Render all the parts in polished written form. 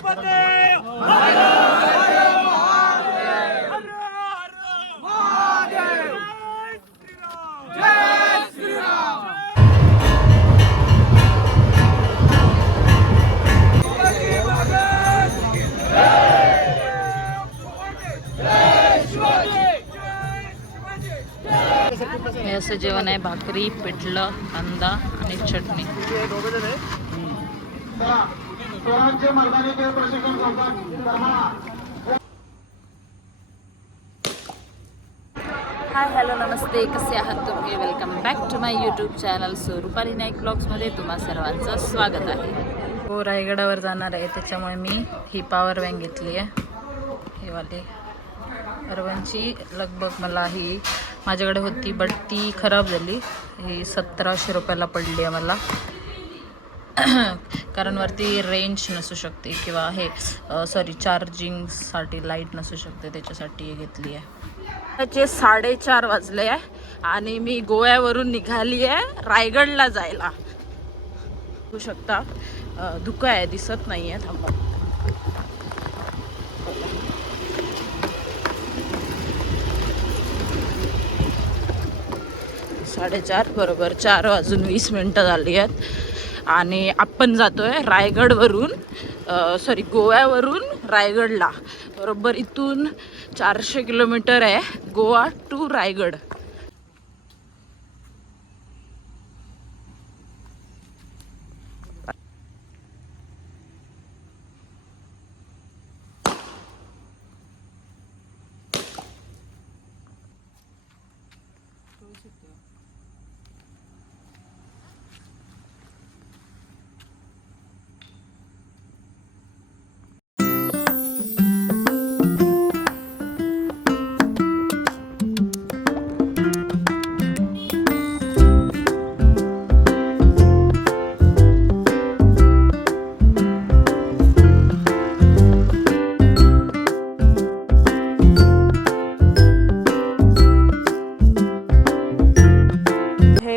हे असं जेवण आहे, भाकरी, पिठलं, कांदा आणि चटणी. हाय हॅलो नमस्ते, कसे आहात तुम्ही? Welcome back to my YouTube channel. So Rupali Naik ब्लॉग्समध्ये तुम्हा सर्वांचं स्वागत आहे. हो, रायगडावर जाणार आहे, त्याच्यामुळे मी ही पॉवर बँक घेतली आहे, ही वाली अर्बनची. लगभग मला ही माझ्याकडे होती बट ती खराब झाली. ही 1700 रुपयाला पडली आहे मला. कारण वरती रेंज नसू शकते किंवा हे चार्जिंगसाठी लाईट नसू शकते, त्याच्यासाठी हे घेतली आहे. त्याचे 4:30 वाजले आहे आणि मी गोव्यावरून निघाली आहे रायगडला जायला. बघू शकता धुकं आहे, दिसत नाही आहे. थांबा, 4:30 बरोबर 4:20 झाली आहेत आणि आपण जातोय रायगडवरून गोव्यावरून रायगडला. बरोबर इथून 400 किलोमीटर आहे गोवा टू रायगड.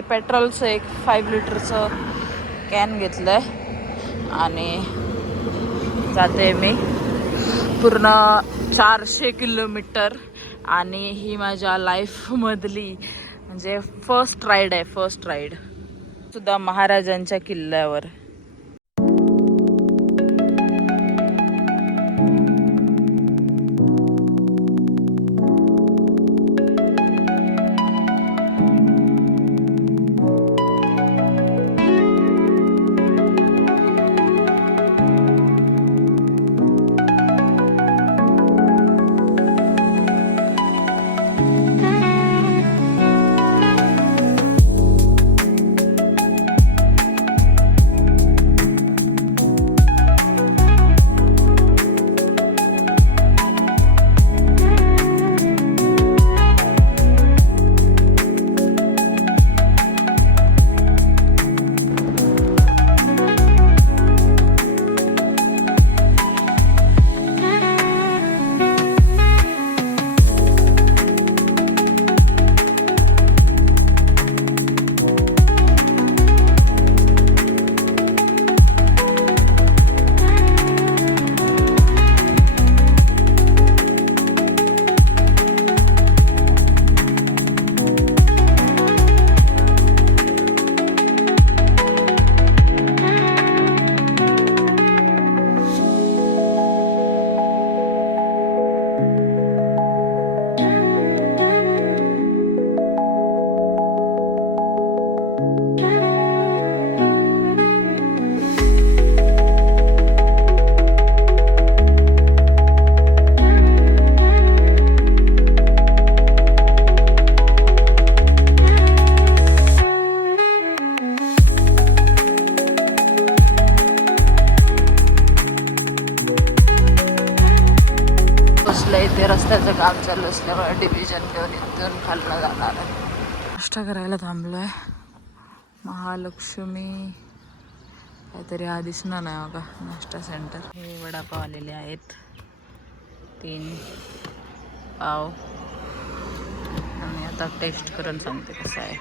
पेट्रोलचं एक 5 लिटरचं कॅन घेतलंय आणि जाते मी पूर्ण 400 किलोमीटर. आणि ही माझ्या लाईफमधली म्हणजे फर्स्ट राईड आहे, सुद्धा महाराजांच्या किल्ल्यावर. इथे रस्त्याचं काम चालू असल्यामुळे डिव्हिजन घेऊन इथून खालनं जाणार आहे. नाश्ता करायला थांबलोय. महालक्ष्मी काहीतरी हा दिसणार नाही बघा, नाश्ता सेंटर. हे वडापाव आलेले आहेत, 3 पाव. आणि आता टेस्ट करून सांगते कसं आहे.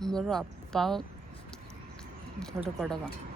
बरं पाव थोडं कडक आहे.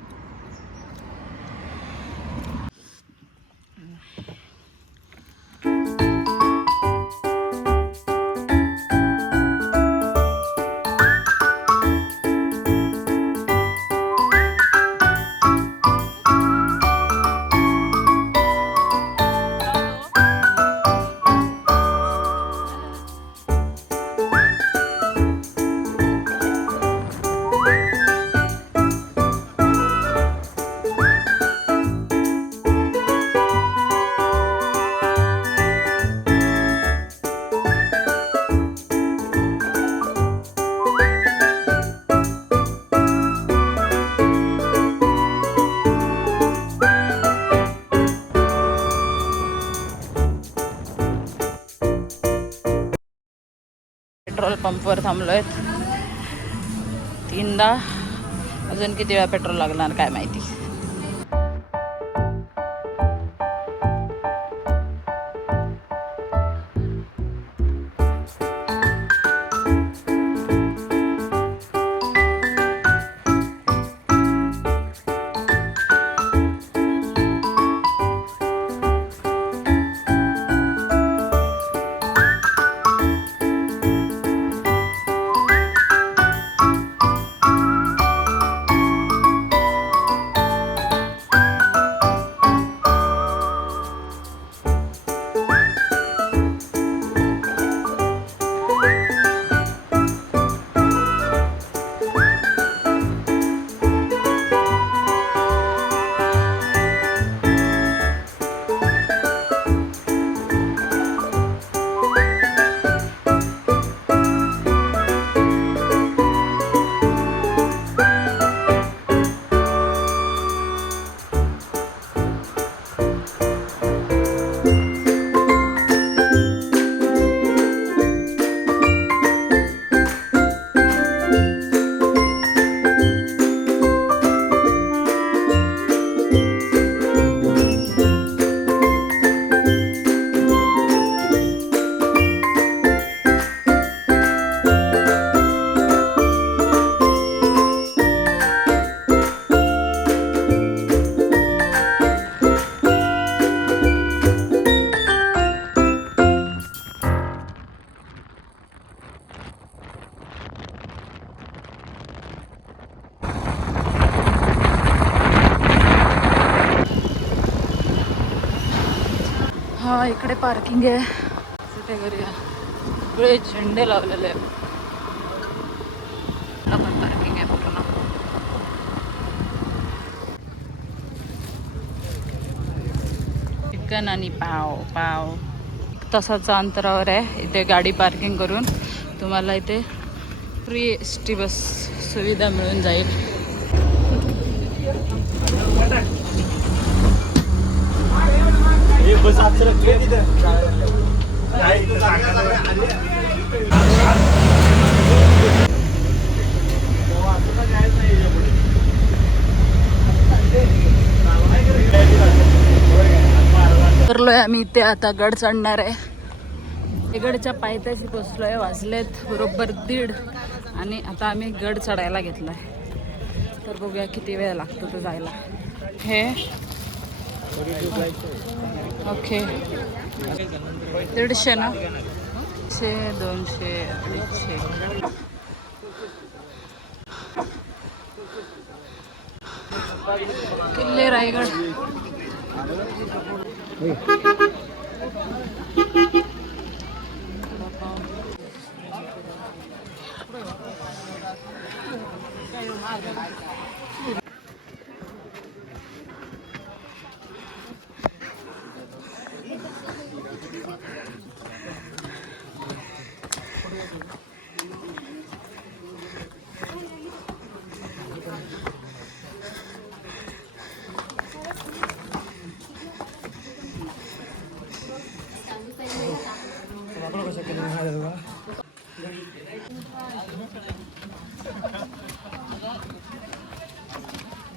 पेट्रोल पंपवर थांबलोय 3दा. अजून किती वेळा पेट्रोल लागणार काय माहिती. हा इकडे पार्किंग आहे. कुठे करूया. सगळे झेंडे लावलेले आहे. पण पार्किंग आहे पूर्ण. चिकन आणि पाव पाव 1 तासाच्या अंतरावर आहे. इथे गाडी पार्किंग करून तुम्हाला इथे फ्री एसटी बस सुविधा मिळून जाईल. बस आपसे रखिए इधर उतरलोय आम्ही इथे. आता गड चढणार आहे. गडच्या पायथ्याशी पोचलोय. वाजलेत बरोबर 1:30 आणि आता आम्ही गड चढायला घेतलाय. तर बघूया किती वेळ लागतो तो जायला. हे ओके 150 ना. 100 200 250. किल्ले रायगड.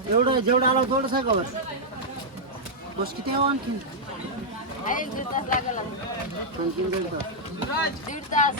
एवढं जेवढं आलं थोडं सांगावर बस किती आहे आणखीन 1 तास लागला. आणखीन 1.5 तास. 1.5 तास.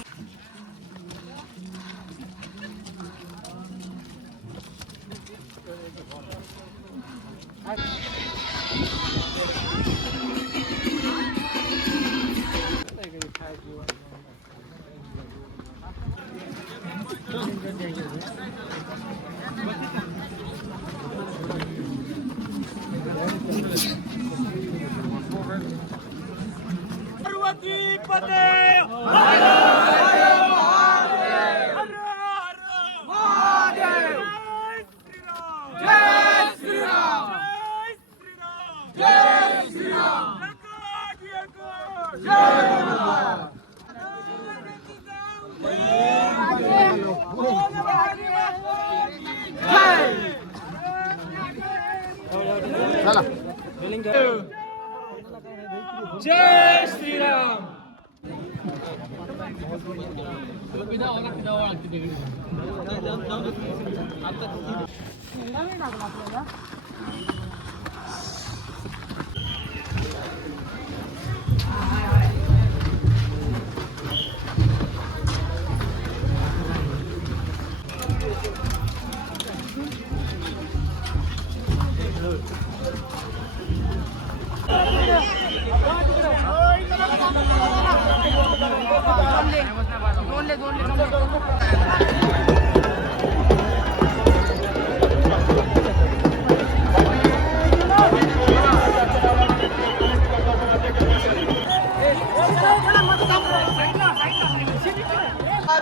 जय श्रीराम.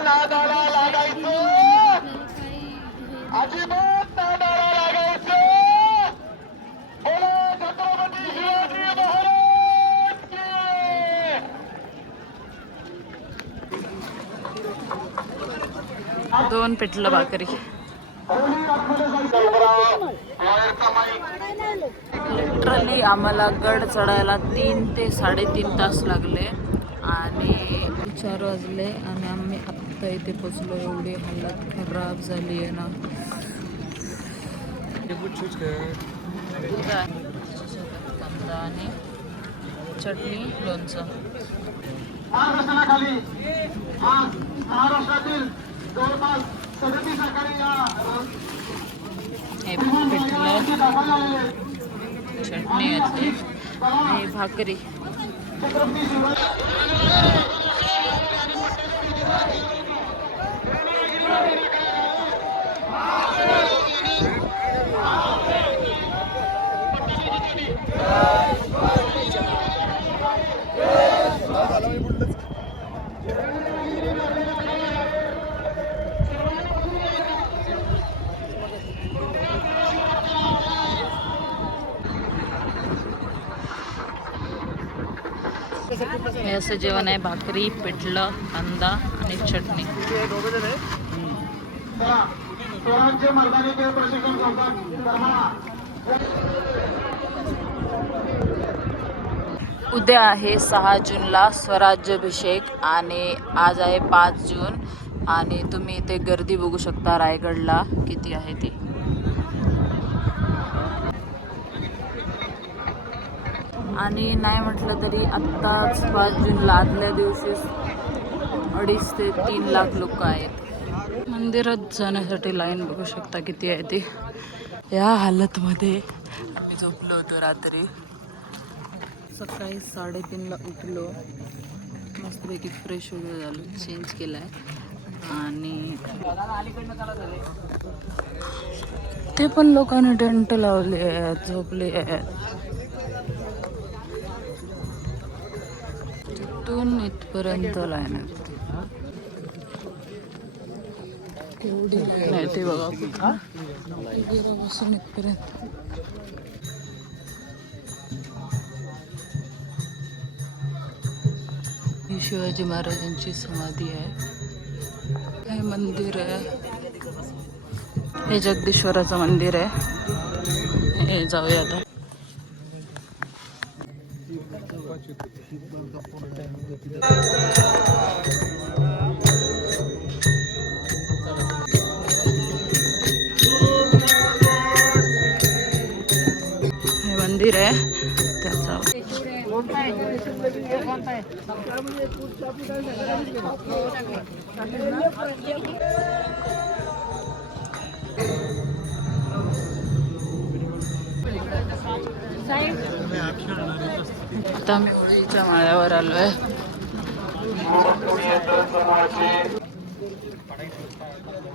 नादाला लागायचं अजिबात नादाला लागायचं. बोला छत्रपती शिवाजी महाराज की. दोन पिठलं भाकरी. लिटरली आम्हाला गड चढायला 3 ते 3.5 तास लागले आणि 4 वाजले आणि आम्ही आत्ता इथे पोचलो. एवढी हालत खराब झाली आहे ना. कांदा आणि चटणी लोणचं. मार्गदर्शनाखाली आज महाराष्ट्रातील जवळपास 37 सरकारी हे पिठलं चटणी घातली आणि भाकरी. हे असं जेवण आहे. भाकरी, पिठलं, कांदा आणि चटणी. स्वराज्य मैदानीचे प्रशिक्षण संस्था. उद्या आहे 6 जूनला स्वराज्याभिषेक आणि आज आहे 5 जून आणि तुम्ही इथे गर्दी बघू शकता रायगडला किती आहे ती. आणि नाही म्हटलं तरी आत्ताच 5 जूनला आदल्या दिवशी 2.5 ते 3 लाख लोक आहेत. मंदिरात जाण्यासाठी लाईन बघू शकता किती आहे ती. या हालतमध्ये आम्ही झोपलो होतो रात्री. सकाळी 3:30ला उठलो. मस्तपैकी फ्रेश वगैरे झालो. चेंज केला आहे आणि ते पण लोकांनी टेंट लावले आहेत, झोपले आहेत. तिथून इथपर्यंत लाईन आहे. एवढी लाईन आहे ते बघा पासून इथपर्यंत. ही शिवाजी महाराजांची समाधी आहे. हे मंदिर आहे. हे जगदीश्वराचं मंदिर आहे. हे जाऊया आता. हे मंदिर आहे त्याचा. आता मी होळीच्या माळ्यावर आलोय.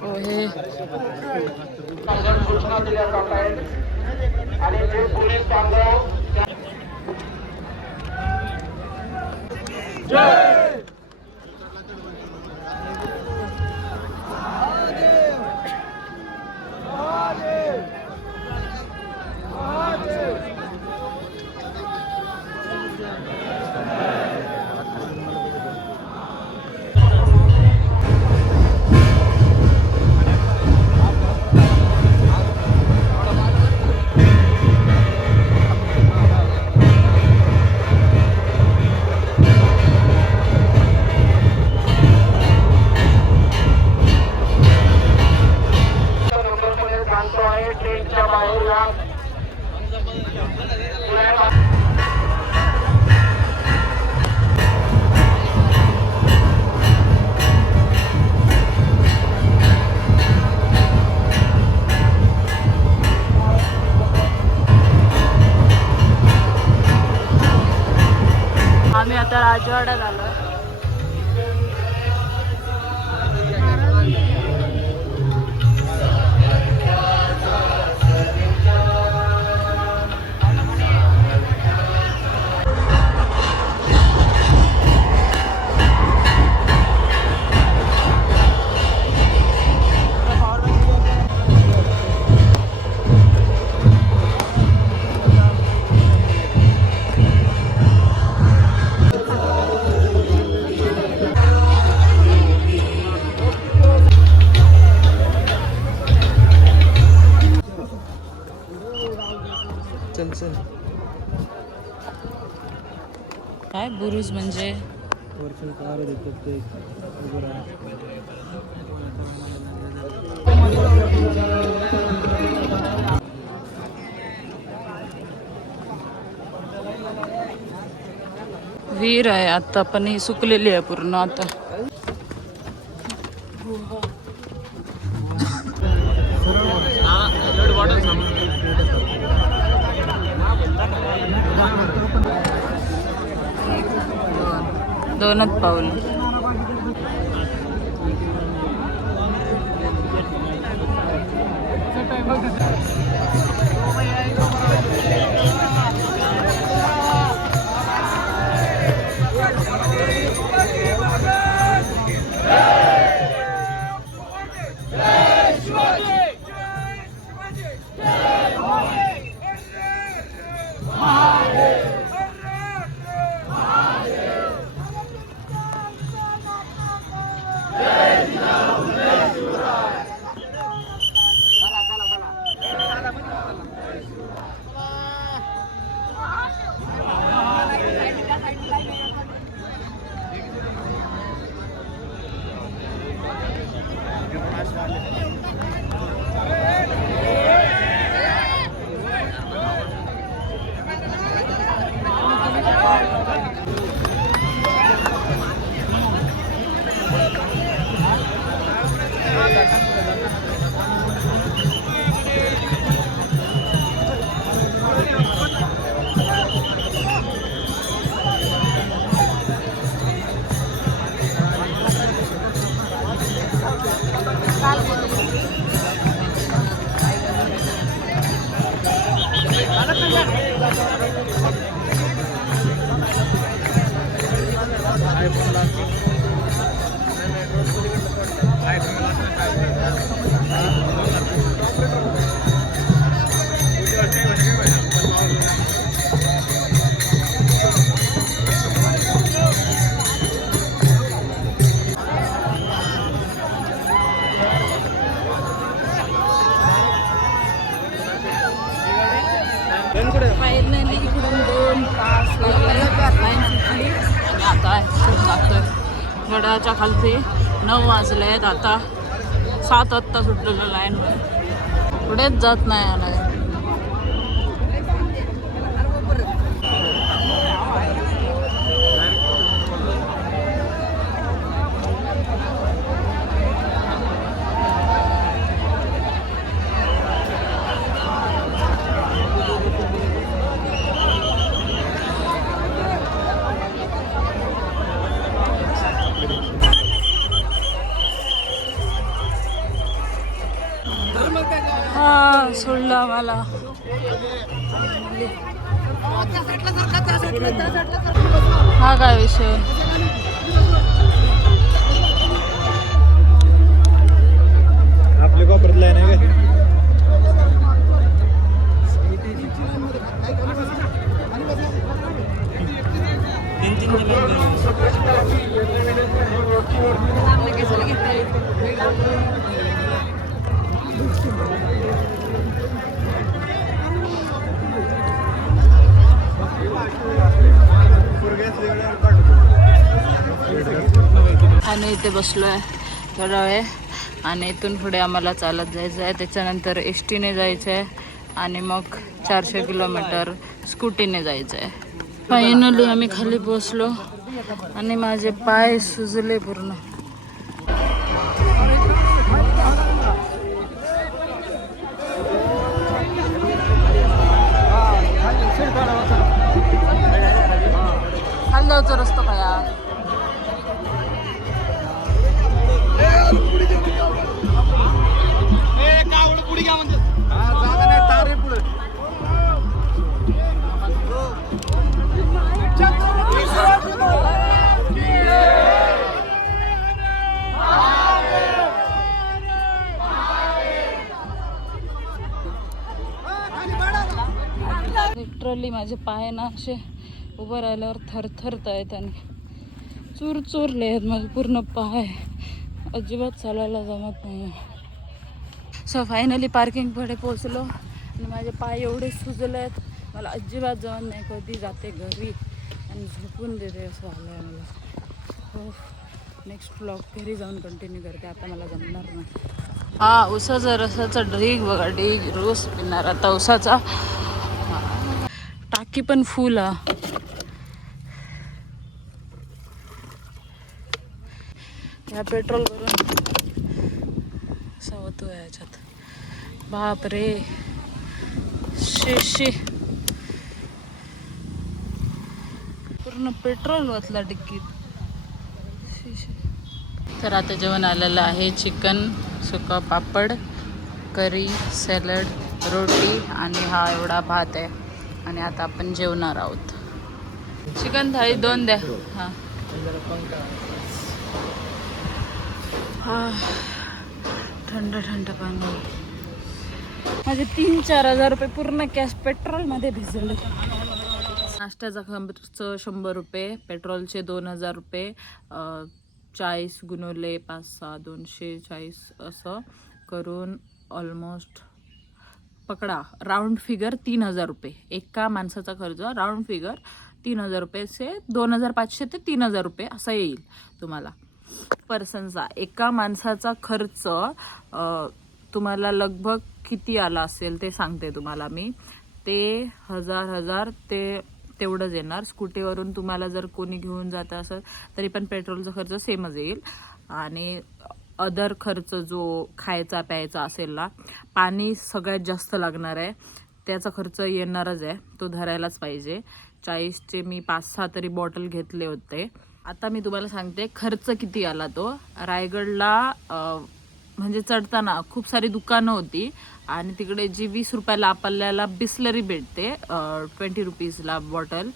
पोहे सूचना दिल्या जात आहेत आणि जे पोलीस बांधव आम्ही आता राजवाड्यात आलो. काय बुरुज म्हणजे विहीर आहे आता, पण ही सुकलेली आहे पूर्ण आता. दोनच पाऊल. फायनली इकडून 2 तास लागले लाईन सुटली आणि आता खूप लागतोय. गडाच्या खालती 9 वाजले आहेत आता. 7 वाजता सुटलेलं लाईनमध्ये. पुढेच जात नाही आलाय. हा सोडलं आम्हाला. हा काय विषय. आपले वापरत नाही काय. आणि इथे बसलोय थोडा वेळ आणि इथून पुढे आम्हाला चालत जायचं आहे. त्याच्यानंतर एस टीने जायचं आहे आणि मग 400 किलोमीटर स्कूटीने जायचं आहे. फायनली आम्ही खाली पोचलो आणि माझे पाय सुजले पूर्ण. खाल्ल्यावरचा रस्तो काय लिटरली माझे पाय ना असे उभं राहिल्यावर थरथरत आहेत आणि चूर चोरले आहेत माझे पूर्ण पाय. अजिबात चालायला जमत नाही. सो फायनली पार्किंग पुढे पोचलो आणि माझे पाय एवढे सुजले आहेत मला अजिबात जमत नाही. कधी जाते घरी आणि झोपून देते असं आलं आहे मला. हो नेक्स्ट ब्लॉग घरी जाऊन कंटिन्यू करते. आता मला जमणार नाही. हा उसाचा रसाचा ढीग बघा ढीग रोज पिणार आता उसाचा. टाकी पण फुल हा. या पेट्रोल भरून सवतो याच्यात. बाप रे शी पूर्ण पेट्रोल वाचला डिक्कीत. तर आता जेवण आलेलं आहे. चिकन सुका पापड करी सॅलड रोटी आणि हा एवढा भात आहे. आणि आता आपण जेवणार आहोत. चिकन थाळी 2 द्या. हां थंड थंड पाणी. माझे 3-4 हजार रुपये पूर्ण कॅश पेट्रोलमध्ये भिजले. नाश्त्याचा खर्च 100 रुपये, पेट्रोलचे 2000 रुपये, 40 गुणुले 5-6 240 असं करून ऑलमोस्ट पकडा राऊंड फिगर 3000 रुपये. एका माणसाचा खर्च राऊंड फिगर 3000 रुपये 2500 ते 3000 रुपये असा येईल तुम्हाला पर्सनचा. एका माणसाचा खर्च तुम्हाला लगभग किती आला असेल ते सांगते तुम्हाला मी. ते 1000 ते तेवढंच येणार. स्कूटीवरून तुम्हाला जर कोणी घेऊन जात असेल तरी पण पेट्रोलचा खर्च सेमच येईल. आणि अदर खर्च जो खायचा प्यायचा असेल ना, पाणी सगळ्यात जास्त लागणार आहे त्याचा खर्च येणारच आहे. तो धरायलाच पाहिजे. 40चे मी 5-6 तरी बॉटल घेतले होते. आता मी तुम्हाला सांगते खर्च किती आला तो. रायगडला म्हणजे चढताना खूप सारी दुकानं होती आणि तिकडे जी 20 रुपयाला आपल्याला बिस्लरी भेटते 20 रुपीजला बॉटल,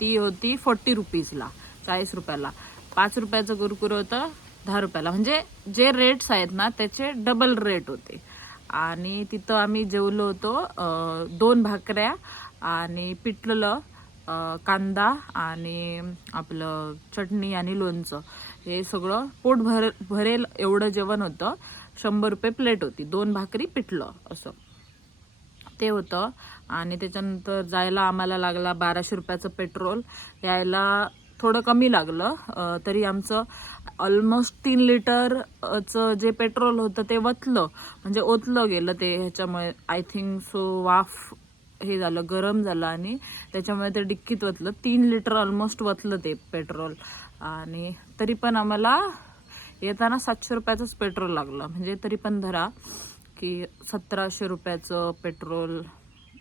ती होती 40 रुपीजला 40 रुपयाला. 5 रुपयाचं कुरकुर होतं 10 रुपयाला. म्हणजे जे रेट्स आहेत ना त्याचे डबल रेट होते. आणि तिथं आम्ही जेवलो होतो 2 भाकऱ्या आणि पिठलं कांदा आणि आपलं चटणी आणि लोणचं. हे सगळं पोट भरेल एवढं जेवण होतं. 100 रुपये प्लेट होती. 2 भाकरी पिठलं असं ते होतं. आणि त्याच्यानंतर जायला आम्हाला लागला 1200 रुपयाचं पेट्रोल. यायला थोडं कमी लागलं तरी आमचं ऑलमोस्ट 3 लिटरचं जे पेट्रोल होतं ते वतलं म्हणजे ओतलं गेलं ते ह्याच्यामुळे. आय थिंक सो वाफ हे झालं गरम झालं आणि त्याच्यामुळे ते डिक्कीत वतलं. 3 लिटर ऑलमोस्ट वतलं ते पेट्रोल. आणि तरी पण आम्हाला येताना 700 रुपयाचंच पेट्रोल लागलं. म्हणजे तरी पण धरा की 1700 रुपयाचं पेट्रोल.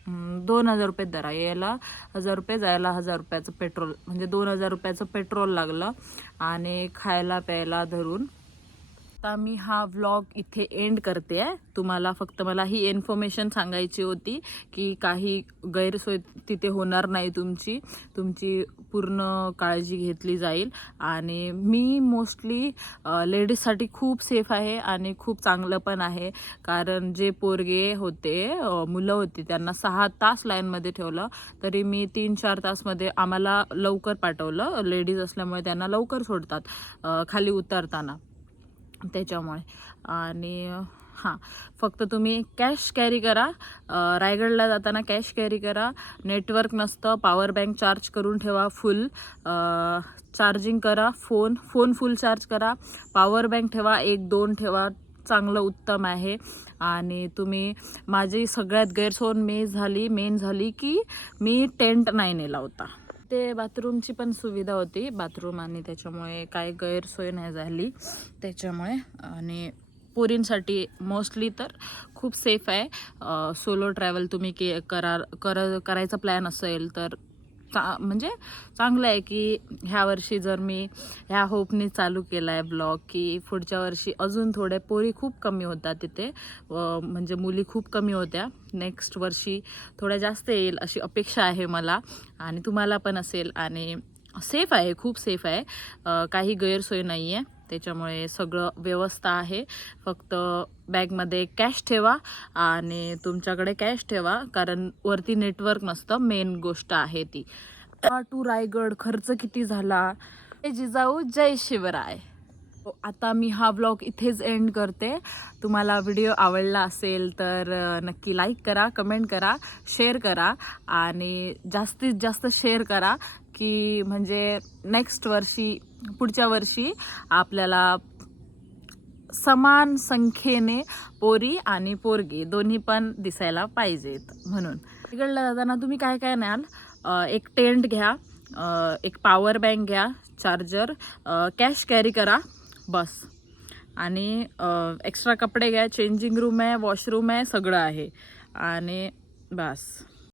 2000 रुपये धरा. यायला 1000 रुपये जायला 1000 रुपयाचं पेट्रोल म्हणजे 2000 रुपयाचं पेट्रोल लागलं. आणि खायला प्यायला धरून आता मी हा व्लॉग इथे एंड करते आहे. तुम्हाला फक्त मला ही इन्फॉर्मेशन सांगायची होती की काही गैरसोय तिथे होणार नाही, तुमची पूर्ण काळजी घेतली जाईल. आणि मी मोस्टली लेडीजसाठी खूप सेफ आहे आणि खूप चांगलं पण आहे. कारण जे पोरगे होते, मुलं होती, त्यांना 6 तास लाईनमध्ये ठेवलं, तरी मी 3-4 तासमध्ये आम्हाला लवकर पाठवलं. लेडीज असल्यामुळे त्यांना लवकर सोडतात खाली उतरताना, त्याच्यामुळे. आणि हां, फक्त तुम्ही कॅश कॅरी करा. रायगडला जाताना कॅश कॅरी करा. नेटवर्क नसतं, पॉवर बँक चार्ज करून ठेवा, फुल चार्जिंग करा. फोन फुल चार्ज करा. पॉवर बँक ठेवा, 1-2 ठेवा, चांगलं उत्तम आहे. आणि तुम्ही, माझी सगळ्यात गैरसोय मेन झाली की मी टेंट नाही नेला होता. ते बाथरूमची पण सुविधा होती, बाथरूम, आणि त्याच्यामुळे काय गैरसोय नाही झाली त्याच्यामुळे. आणि पोरींसाठी मोस्टली तर खूप सेफ आहे. सोलो ट्रॅव्हल तुम्ही करायचा प्लॅन असेल तर म्हणजे चांगलं आहे की ह्या वर्षी जर मी ह्या होपने चालू केला आहे ब्लॉग की पुढच्या वर्षी अजून थोडे, पोरी खूप कमी होतात तिथे, म्हणजे मुली खूप कमी होत्या. नेक्स्ट वर्षी थोड्या जास्त येईल अशी अपेक्षा आहे मला, आणि तुम्हाला पण असेल. आणि सेफ आहे, खूप सेफ आहे, काही गैरसोय नाही आहे, त्याच्यामुळे सगळं व्यवस्था आहे. फक्त बॅगमध्ये कॅश ठेवा आणि तुमच्याकडे कॅश ठेवा, कारण वरती नेटवर्क नसतं, मेन गोष्ट आहे ती. टू रायगड खर्च किती झाला, जय जिजाऊ जय शिवराय. आता मी हा व्लॉग इथेच एंड करते. तुम्हाला व्हिडिओ आवडला असेल तर नक्की लाईक करा, कमेंट करा, शेअर करा, आणि जास्तीत जास्त शेअर करा की म्हणजे नेक्स्ट वर्षी, पुढच्या वर्षी आपल्याला समान संख्येने पोरी आणि पोरगी दोन्ही पण दिसायला पाहिजेत. म्हणून रायगडला जाताना तुम्ही काय काय न्याल? एक टेंट घ्या, एक पॉवर बँक घ्या, चार्जर, कॅश कॅरी करा बस, आणि एक्स्ट्रा कपडे घ्या, चेंजिंग रूम आहे, वॉशरूम आहे, सगळं आहे, आणि बस.